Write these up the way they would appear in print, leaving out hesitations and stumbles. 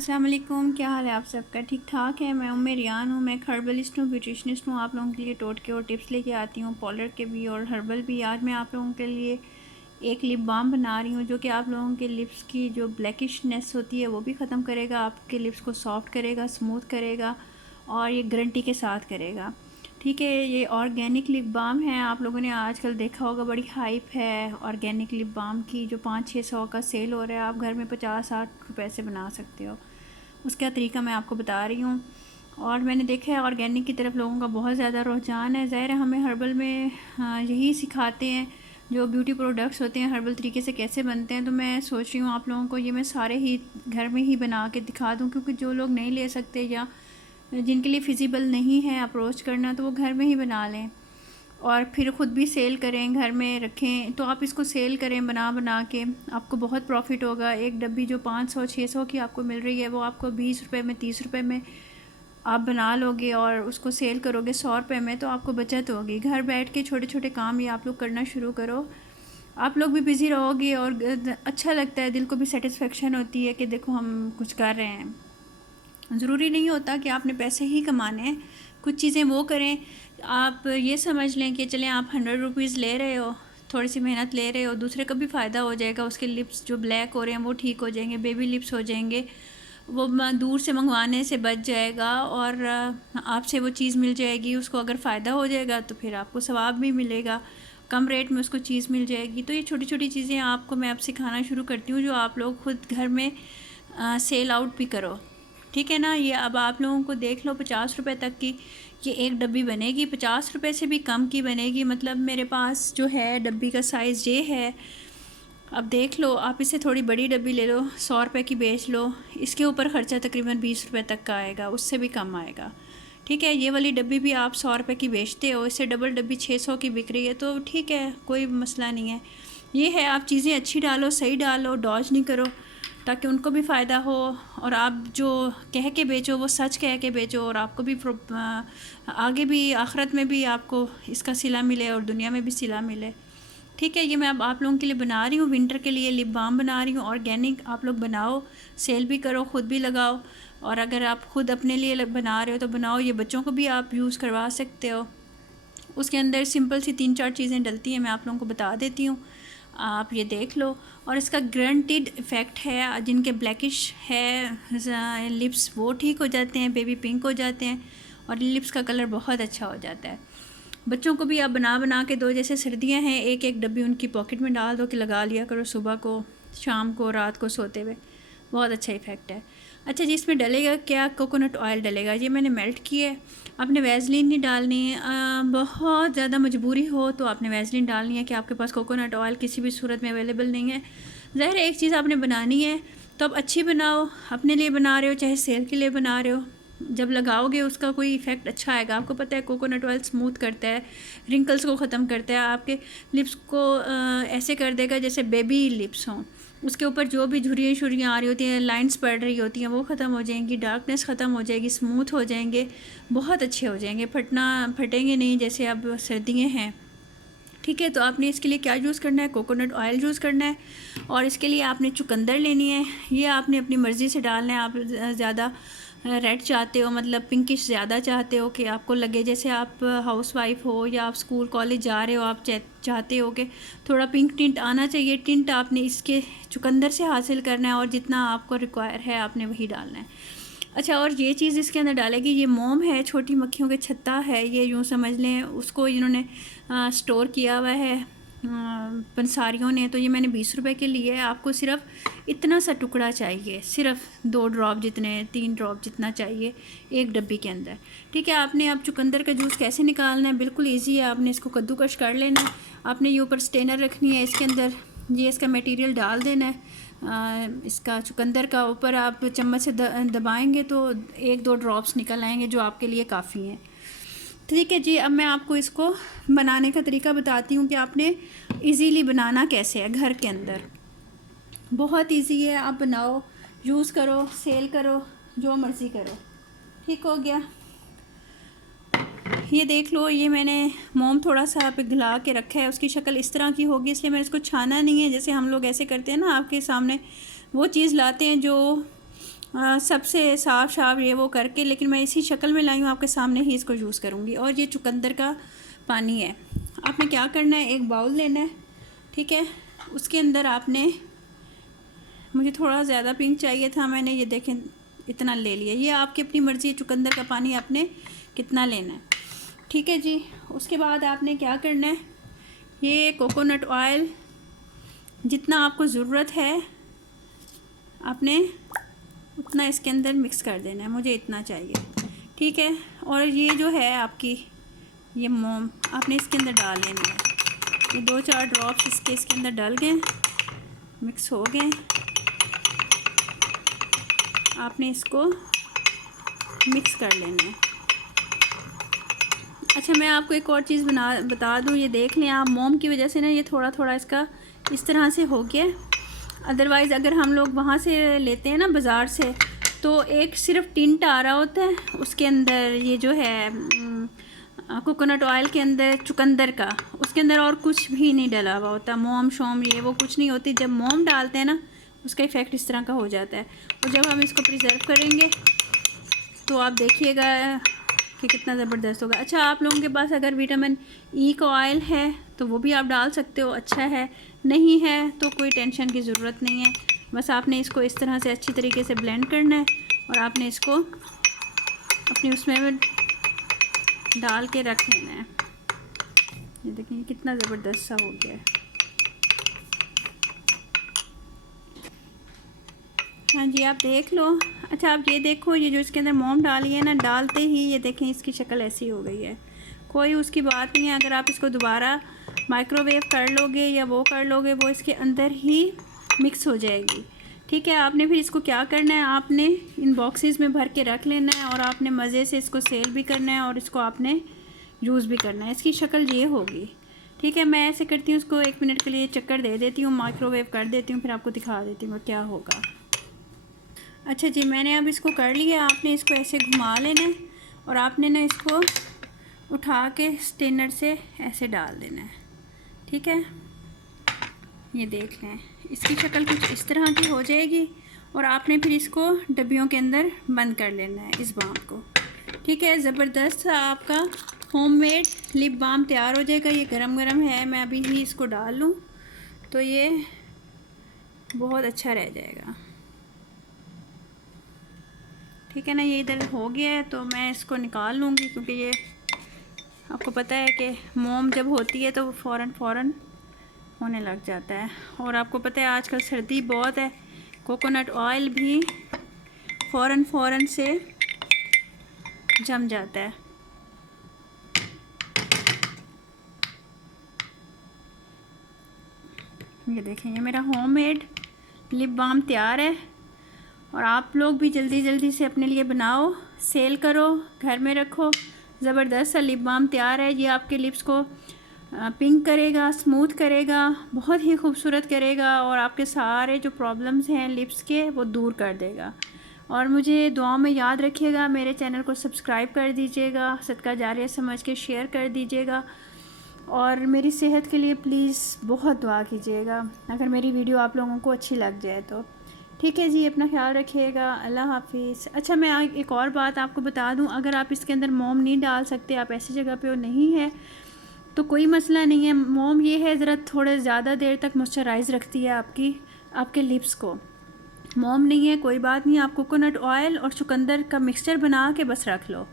अस्सलाम वालेकुम, क्या हाल है आप सबका? ठीक ठाक है। मैं रियान हूँ। मैं एक हर्बलिस्ट हूँ, ब्यूटिशनिस्ट हूँ। आप लोगों के लिए टोटके और टिप्स लेके आती हूँ, पाउडर के भी और हर्बल भी। आज मैं आप लोगों के लिए एक लिप बाम बना रही हूँ जो कि आप लोगों के लिप्स की जो ब्लैकिशनेस होती है वो भी ख़त्म करेगा, आपके लिप्स को सॉफ्ट करेगा, स्मूथ करेगा और ये गारंटी के साथ करेगा। ठीक है, ये ऑर्गेनिक लिप बाम है। आप लोगों ने आजकल देखा होगा, बड़ी हाइप है ऑर्गेनिक लिप बाम की, जो 500-600 का सेल हो रहा है। आप घर में 50-60 रुपए से बना सकते हो। उसका तरीका मैं आपको बता रही हूँ। और मैंने देखा है ऑर्गेनिक की तरफ लोगों का बहुत ज़्यादा रुझान है। ज़ाहिर है हमें हर्बल में यही सिखाते हैं, जो ब्यूटी प्रोडक्ट्स होते हैं हर्बल तरीके से कैसे बनते हैं। तो मैं सोच रही हूँ आप लोगों को ये मैं सारे ही घर में ही बना के दिखा दूँ, क्योंकि जो लोग नहीं ले सकते या जिनके लिए फिजिबल नहीं है अप्रोच करना, तो वो घर में ही बना लें और फिर ख़ुद भी सेल करें, घर में रखें। तो आप इसको सेल करें बना बना के, आपको बहुत प्रॉफिट होगा। एक डब्बी जो 500-600 की आपको मिल रही है, वो आपको 20 रुपये में, 30 रुपये में आप बना लोगे और उसको सेल करोगे 100 रुपये में, तो आपको बचत होगी। घर बैठ के छोटे छोटे काम ये आप लोग करना शुरू करो। आप लोग भी बिज़ी रहोगे और अच्छा लगता है, दिल को भी सेटिस्फेक्शन होती है कि देखो हम कुछ कर रहे हैं। ज़रूरी नहीं होता कि आपने पैसे ही कमाने हैं, कुछ चीज़ें वो करें। आप ये समझ लें कि चलें आप 100 रुपीज़ ले रहे हो, थोड़ी सी मेहनत ले रहे हो, दूसरे का भी फ़ायदा हो जाएगा। उसके लिप्स जो ब्लैक हो रहे हैं वो ठीक हो जाएंगे, बेबी लिप्स हो जाएंगे, वो दूर से मंगवाने से बच जाएगा और आपसे वो चीज़ मिल जाएगी। उसको अगर फ़ायदा हो जाएगा तो फिर आपको सवाब भी मिलेगा, कम रेट में उसको चीज़ मिल जाएगी। तो ये छोटी छोटी चीज़ें आपको मैं अब सिखाना शुरू करती हूँ, जो आप लोग खुद घर में सेल आउट भी करो। ठीक है ना। ये अब आप लोगों को देख लो 50 रुपये तक की ये एक डब्बी बनेगी, 50 रुपये से भी कम की बनेगी। मतलब मेरे पास जो है डब्बी का साइज़ ये है। अब देख लो, आप इसे थोड़ी बड़ी डब्बी ले लो, 100 रुपये की बेच लो, इसके ऊपर ख़र्चा तकरीबन 20 रुपये तक का आएगा, उससे भी कम आएगा। ठीक है, ये वाली डब्बी भी आप 100 रुपये की बेचते हो, इससे डबल डब्बी 600 की बिक रही है, तो ठीक है, कोई मसला नहीं है। ये है, आप चीज़ें अच्छी डालो, सही डालो, डॉज नहीं करो, ताकि उनको भी फ़ायदा हो और आप जो कह के बेचो वो सच कह के बेचो, और आपको भी आगे भी आखिरत में भी आपको इसका सिला मिले और दुनिया में भी सिला मिले। ठीक है, ये मैं अब आप लोगों के लिए बना रही हूँ, विंटर के लिए लिप बाम बना रही हूँ ऑर्गेनिक। आप लोग बनाओ, सेल भी करो, ख़ुद भी लगाओ, और अगर आप ख़ुद अपने लिए बना रहे हो तो बनाओ। ये बच्चों को भी आप यूज़ करवा सकते हो। उसके अंदर सिंपल सी 3-4 चीज़ें डलती हैं, मैं आप लोगों को बता देती हूँ, आप ये देख लो। और इसका गारंटीड इफ़ेक्ट है, जिनके ब्लैकिश है लिप्स वो ठीक हो जाते हैं, बेबी पिंक हो जाते हैं और लिप्स का कलर बहुत अच्छा हो जाता है। बच्चों को भी आप बना बना के दो, जैसे सर्दियां हैं, एक एक डब्बी उनकी पॉकेट में डाल दो कि लगा लिया करो, सुबह को, शाम को, रात को सोते हुए। बहुत अच्छा इफ़ेक्ट है। अच्छा जी, इसमें डलेगा क्या? कोकोनट ऑयल डलेगा। ये मैंने मेल्ट किया है। आपने वैसलीन नहीं डालनी है, बहुत ज़्यादा मजबूरी हो तो आपने वैसलीन डालनी है कि आपके पास कोकोनट ऑयल किसी भी सूरत में अवेलेबल नहीं है। ज़ाहिर है एक चीज़ आपने बनानी है तो अब अच्छी बनाओ, अपने लिए बना रहे हो चाहे सेल के लिए बना रहे हो, जब लगाओगे उसका कोई इफ़ेक्ट अच्छा आएगा। आपको पता है कोकोनट ऑयल स्मूथ करता है, रिंकल्स को ख़त्म करता है, आपके लिप्स को ऐसे कर देगा जैसे बेबी लिप्स हों। उसके ऊपर जो भी झुर्रियाँ शुर्रियाँ आ रही होती हैं, लाइंस पड़ रही होती हैं, वो ख़त्म हो जाएंगी, डार्कनेस ख़त्म हो जाएगी, स्मूथ हो जाएंगे, बहुत अच्छे हो जाएंगे, फटेंगे नहीं जैसे अब सर्दियाँ हैं। ठीक है, तो आपने इसके लिए क्या यूज़ करना है? कोकोनट ऑयल यूज़ करना है। और इसके लिए आपने चुकंदर लेनी है। ये आपने अपनी मर्ज़ी से डालना है। आप ज़्यादा रेड चाहते हो, मतलब पिंकिश ज़्यादा चाहते हो कि आपको लगे जैसे आप हाउसवाइफ हो या आप स्कूल कॉलेज जा रहे हो, आप चाहते हो कि थोड़ा पिंक टिंट आना चाहिए, टिंट आपने इसके चुकंदर से हासिल करना है और जितना आपको रिक्वायर है आपने वही डालना है। अच्छा, और ये चीज़ इसके अंदर डालेगी, ये मोम है, छोटी मक्खियों के छत्ता है, ये यूँ समझ लें, उसको इन्होंने स्टोर किया हुआ है पंसारियों ने। तो ये मैंने 20 रुपए के लिए, आपको सिर्फ इतना सा टुकड़ा चाहिए, सिर्फ 2 ड्रॉप जितने, 3 ड्रॉप जितना चाहिए एक डब्बी के अंदर। ठीक है, आपने अब चुकंदर का जूस कैसे निकालना है, बिल्कुल ईजी है। आपने इसको कद्दूकश कर लेना है, आपने ये ऊपर स्टेनर रखनी है, इसके अंदर ये इसका मटेरियल डाल देना है, इसका चुकंदर का ऊपर आप चम्मच से दबाएंगे तो 1-2 ड्रॉप्स निकल आएंगे, जो आपके लिए काफ़ी हैं। ठीक है जी, अब मैं आपको इसको बनाने का तरीका बताती हूँ कि आपने इजीली बनाना कैसे है घर के अंदर। बहुत इजी है, आप बनाओ, यूज़ करो, सेल करो, जो मर्ज़ी करो। ठीक हो गया। ये देख लो, ये मैंने मोम थोड़ा सा पिघला के रखा है, उसकी शक्ल इस तरह की होगी, इसलिए मैंने इसको छाना नहीं है जैसे हम लोग ऐसे करते हैं ना, आपके सामने वो चीज़ लाते हैं जो सबसे साफ ये वो करके, लेकिन मैं इसी शक्ल में लाई हूँ, आपके सामने ही इसको यूज़ करूँगी। और ये चुकंदर का पानी है। आपने क्या करना है, एक बाउल लेना है, ठीक है। उसके अंदर आपने, मुझे थोड़ा ज़्यादा पिंक चाहिए था, मैंने ये देखें इतना ले लिया। ये आपकी अपनी मर्ज़ी है, चुकंदर का पानी आपने कितना लेना है, ठीक है जी। उसके बाद आपने क्या करना है, ये कोकोनट ऑयल जितना आपको ज़रूरत है आपने उतना इसके अंदर मिक्स कर देना है। मुझे इतना चाहिए, ठीक है। और ये जो है आपकी ये मोम आपने इसके अंदर डाल लेना है। ये 2-4 ड्रॉप्स इसके अंदर डल गए, मिक्स हो गए। आपने इसको मिक्स कर लेना है। अच्छा, मैं आपको एक और चीज़ बता दूँ, ये देख लें आप, मोम की वजह से ना ये थोड़ा थोड़ा इसका इस तरह से हो गया। अदरवाइज़ अगर हम लोग वहाँ से लेते हैं ना बाज़ार से, तो एक सिर्फ टिंट आ रहा होता है, उसके अंदर ये जो है कोकोनट ऑयल के अंदर चुकंदर का, उसके अंदर और कुछ भी नहीं डला हुआ होता, मोम शोम ये वो कुछ नहीं होती। जब मोम डालते हैं ना, उसका इफ़ेक्ट इस तरह का हो जाता है। और जब हम इसको प्रिजर्व करेंगे तो आप देखिएगा कि कितना ज़बरदस्त होगा। अच्छा, आप लोगों के पास अगर विटामिन ई का ऑयल है तो वो भी आप डाल सकते हो, अच्छा है। नहीं है तो कोई टेंशन की ज़रूरत नहीं है। बस आपने इसको इस तरह से अच्छी तरीके से ब्लेंड करना है और आपने इसको अपनी उसमें डाल के रख लेना है। ये देखिए कितना ज़बरदस्त सा हो गया है। हाँ जी, आप देख लो। अच्छा, आप ये देखो, ये जो इसके अंदर मोम डाली है ना, डालते ही ये देखें इसकी शक्ल ऐसी हो गई है। कोई उसकी बात नहीं है। अगर आप इसको दोबारा माइक्रोवेव कर लोगे या वो कर लोगे, वो इसके अंदर ही मिक्स हो जाएगी, ठीक है। आपने फिर इसको क्या करना है, आपने इन बॉक्सेस में भर के रख लेना है और आपने मज़े से इसको सेल भी करना है और इसको आपने यूज़ भी करना है। इसकी शक्ल ये होगी, ठीक है। मैं ऐसे करती हूँ, उसको 1 मिनट के लिए चक्कर दे देती हूँ, माइक्रोवेव कर देती हूँ, फिर आपको दिखा देती हूँ क्या होगा। अच्छा जी, मैंने अब इसको कर लिया। आपने इसको ऐसे घुमा लेना है और आपने ना इसको उठा के स्टेनर से ऐसे डाल देना है, ठीक है। ये देख लें, इसकी शक्ल कुछ इस तरह की हो जाएगी और आपने फिर इसको डब्बियों के अंदर बंद कर लेना है इस बाम को, ठीक है। ज़बरदस्त आपका होममेड लिप बाम तैयार हो जाएगा। ये गरम गरम है, मैं अभी ही इसको डाल लूँ तो ये बहुत अच्छा रह जाएगा, ठीक है ना। ये इधर हो गया है तो मैं इसको निकाल लूँगी, क्योंकि ये आपको पता है कि मोम जब होती है तो वो फ़ौरन होने लग जाता है। और आपको पता है आजकल सर्दी बहुत है, कोकोनट ऑयल भी फ़ौरन से जम जाता है। ये देखें, ये मेरा होममेड लिप बाम तैयार है और आप लोग भी जल्दी जल्दी से अपने लिए बनाओ, सेल करो, घर में रखो। ज़बरदस्त सा लिप बाम तैयार है। ये आपके लिप्स को पिंक करेगा, स्मूथ करेगा, बहुत ही खूबसूरत करेगा और आपके सारे जो प्रॉब्लम्स हैं लिप्स के वो दूर कर देगा। और मुझे दुआ में याद रखिएगा, मेरे चैनल को सब्सक्राइब कर दीजिएगा, सदका जारिया समझ के शेयर कर दीजिएगा और मेरी सेहत के लिए प्लीज़ बहुत दुआ कीजिएगा अगर मेरी वीडियो आप लोगों को अच्छी लग जाए तो, ठीक है जी। अपना ख्याल रखिएगा, अल्लाह हाफिज़। अच्छा, मैं एक और बात आपको बता दूं, अगर आप इसके अंदर मोम नहीं डाल सकते, आप ऐसी जगह पे वो नहीं है तो कोई मसला नहीं है। मोम ये है ज़रा थोड़े ज़्यादा देर तक मॉइस्चराइज़ रखती है आपके लिप्स को। मोम नहीं है कोई बात नहीं, आप कोकोनट ऑयल और चुकंदर का मिक्सचर बना के बस रख लो,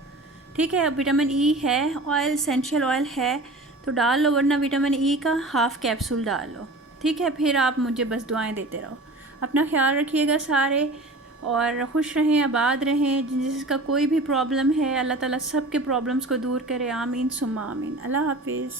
ठीक है। अब विटामिन ई है, ऑयल एसेंशियल ऑयल है तो डाल लो, वरना विटामिन ई का हाफ़ कैप्सूल डाल लो, ठीक है। फिर आप मुझे बस दुआएं देते रहो। अपना ख्याल रखिएगा सारे और खुश रहें, आबाद रहें। जिसका कोई भी प्रॉब्लम है, अल्लाह ताला सब के प्रॉब्लम्स को दूर करे, आमीन सुम्मा आमीन। अल्लाह हाफिज़।